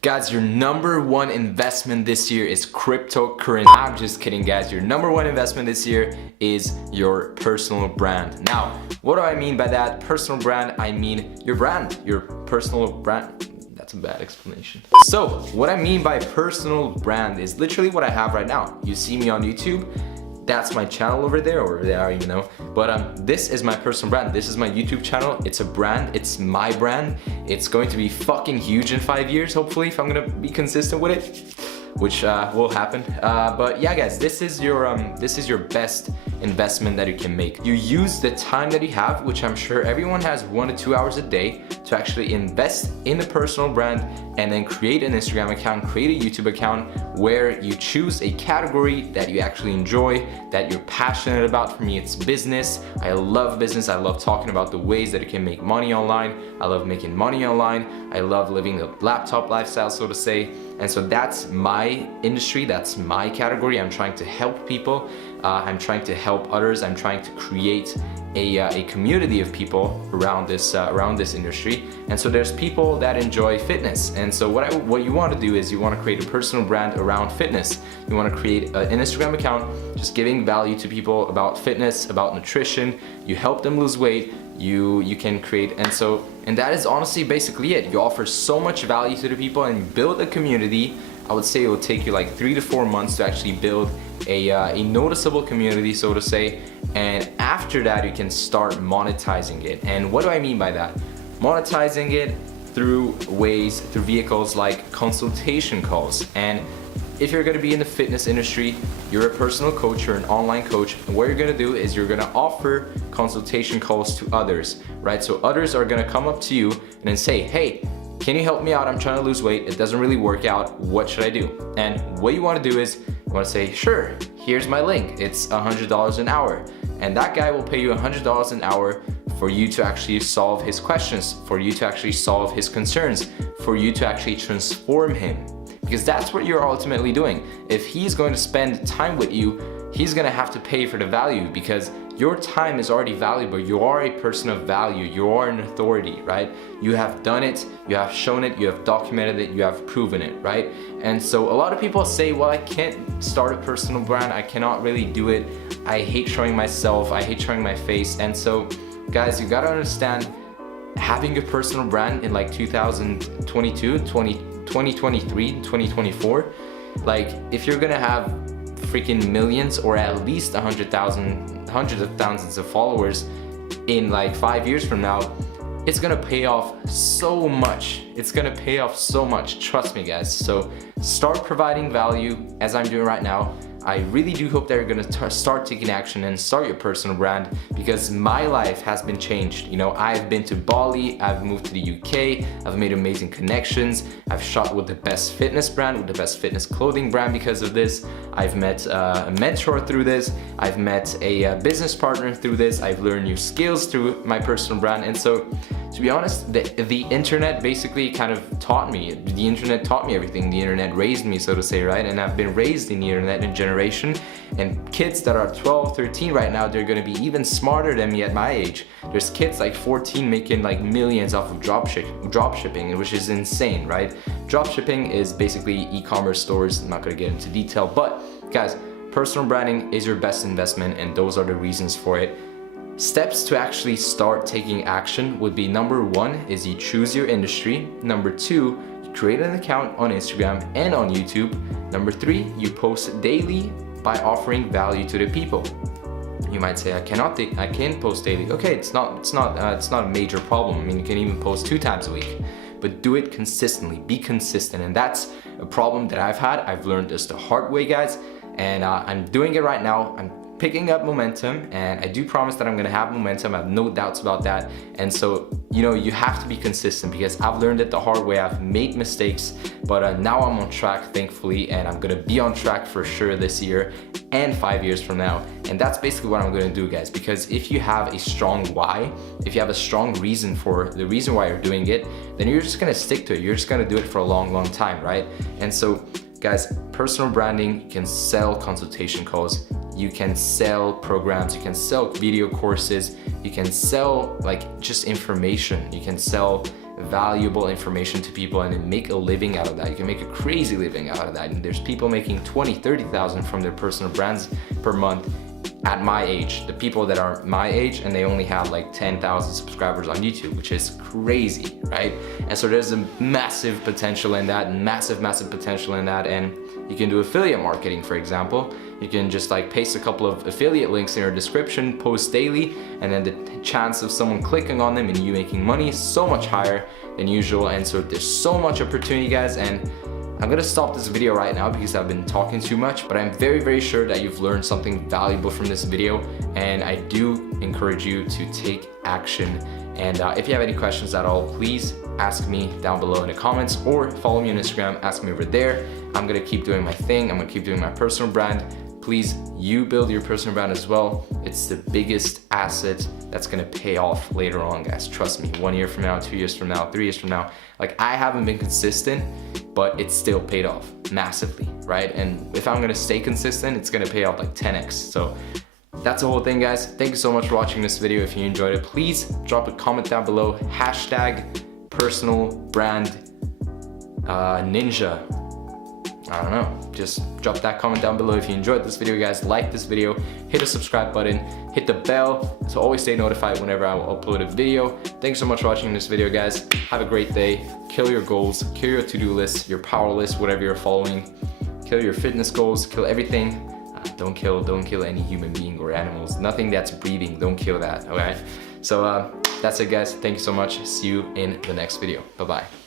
Guys, your number one investment this year is cryptocurrency. I'm just kidding, guys. Your number one investment this year is your personal brand. Now, what do I mean by that? Personal brand, I mean your brand, your personal brand. That's a bad explanation. So, what I mean by personal brand is literally what I have right now. You see me on YouTube. That's my channel over there, or there, I don't even know. But this is my personal brand. This is my YouTube channel. It's a brand. It's my brand. It's going to be fucking huge in 5 years, hopefully, if I'm gonna be consistent with it, which will happen. But yeah, guys, this is your best investment that you can make. You use the time that you have, which I'm sure everyone has 1 to 2 hours a day, to actually invest in a personal brand, and then create an Instagram account, create a YouTube account where you choose a category that you actually enjoy, that you're passionate about. For me, it's business. I love business. I love talking about the ways that you can make money online. I love making money online. I love living a laptop lifestyle, so to say. And so that's my industry, that's my category. I'm trying to help people. I'm trying to help others. I'm trying to create a community of people around this industry. And so there's people that enjoy fitness. And so what you want to do is you want to create a personal brand around fitness. You want to create an Instagram account just giving value to people about fitness, about nutrition. You help them lose weight. You can create, and that is honestly basically it. You offer so much value to the people and build a community. I would say it will take you like 3 to 4 months to actually build a noticeable community, so to say. And after that, you can start monetizing it. And what do I mean by that? Monetizing it through vehicles like consultation calls. And if you're gonna be in the fitness industry, you're a personal coach, you're an online coach, and what you're gonna do is you're gonna offer consultation calls to others, right? So others are gonna come up to you and then say, hey, can you help me out? I'm trying to lose weight. It doesn't really work out. What should I do? And what you wanna do is, you wanna say, sure, here's my link. It's $100 an hour. And that guy will pay you $100 an hour for you to actually solve his questions, for you to actually solve his concerns, for you to actually transform him. Because that's what you're ultimately doing. If he's going to spend time with you, he's gonna have to pay for the value, because your time is already valuable. You are a person of value. You are an authority, right? You have done it, you have shown it, you have documented it, you have proven it, right? And so a lot of people say, well, I can't start a personal brand. I cannot really do it. I hate showing myself. I hate showing my face. And so, guys, you gotta understand, having a personal brand in like 2022, 2023, 2024, like if you're gonna have freaking millions or at least hundreds of thousands of followers in like 5 years from now, it's gonna pay off so much. It's gonna pay off so much, trust me, guys. So start providing value as I'm doing right now. I really do hope that you're gonna start taking action and start your personal brand, because my life has been changed. You know, I've been to Bali, I've moved to the UK, I've made amazing connections, I've shot with the best fitness brand, with the best fitness clothing brand because of this. I've met a mentor through this, I've met a business partner through this, I've learned new skills through my personal brand. And so, to be honest, the internet basically kind of taught me. The internet taught me everything. The internet raised me, so to say, right? And I've been raised in the internet in generation. And kids that are 12, 13 right now, they're gonna be even smarter than me at my age. There's kids like 14 making like millions off of drop shipping, which is insane, right? Drop shipping is basically e-commerce stores. I'm not gonna get into detail, but guys, personal branding is your best investment, and those are the reasons for it. Steps to actually start taking action would be, number 1 is you choose your industry. Number 2, you create an account on Instagram and on YouTube. Number 3, you post daily by offering value to the people. You might say, I can't post daily. Okay, it's not a major problem. I mean, you can even post 2 times a week, but do it consistently. Be consistent, and that's a problem that I've had. I've learned this the hard way, guys, and I'm doing it right now. I'm picking up momentum, and I do promise that I'm gonna have momentum. I have no doubts about that. And so, you know, you have to be consistent, because I've learned it the hard way. I've made mistakes, but now I'm on track, thankfully, and I'm gonna be on track for sure this year and 5 years from now. And that's basically what I'm gonna do, guys, because if you have a strong why, if you have a strong reason for the reason why you're doing it, then you're just gonna stick to it. You're just gonna do it for a long, long time, right? And so, guys, personal branding, you can sell consultation calls, you can sell programs, you can sell video courses, you can sell like just information, you can sell valuable information to people and then make a living out of that. You can make a crazy living out of that. And there's people making 20, 30,000 from their personal brands per month at my age, the people that are my age, and they only have like 10,000 subscribers on YouTube, which is crazy, right? And so there's a massive potential in that, massive potential in that. And you can do affiliate marketing, for example. You can just like paste a couple of affiliate links in your description, post daily, and then the chance of someone clicking on them and you making money is so much higher than usual. And so there's so much opportunity, guys. And I'm gonna stop this video right now because I've been talking too much, but I'm very sure that you've learned something valuable from this video, and I do encourage you to take action. And if you have any questions at all, please ask me down below in the comments, or follow me on Instagram, ask me over there. I'm gonna keep doing my thing. I'm gonna keep doing my personal brand. Please, you build your personal brand as well. It's the biggest asset that's gonna pay off later on, guys. Trust me, 1 year from now, 2 years from now, 3 years from now. Like, I haven't been consistent, but it's still paid off massively, right? And if I'm gonna stay consistent, it's gonna pay off like 10x. So that's the whole thing, guys. Thank you so much for watching this video. If you enjoyed it, please drop a comment down below. Hashtag personal brand ninja. I don't know, just drop that comment down below if you enjoyed this video, guys. Like this video, hit the subscribe button, hit the bell to always stay notified whenever I will upload a video. Thanks so much for watching this video, guys. Have a great day. Kill your goals, kill your to-do list, your power list, whatever you're following. Kill your fitness goals, kill everything. Don't kill any human being or animals. Nothing that's breathing, don't kill that, okay? So that's it, guys. Thank you so much. See you in the next video. Bye-bye.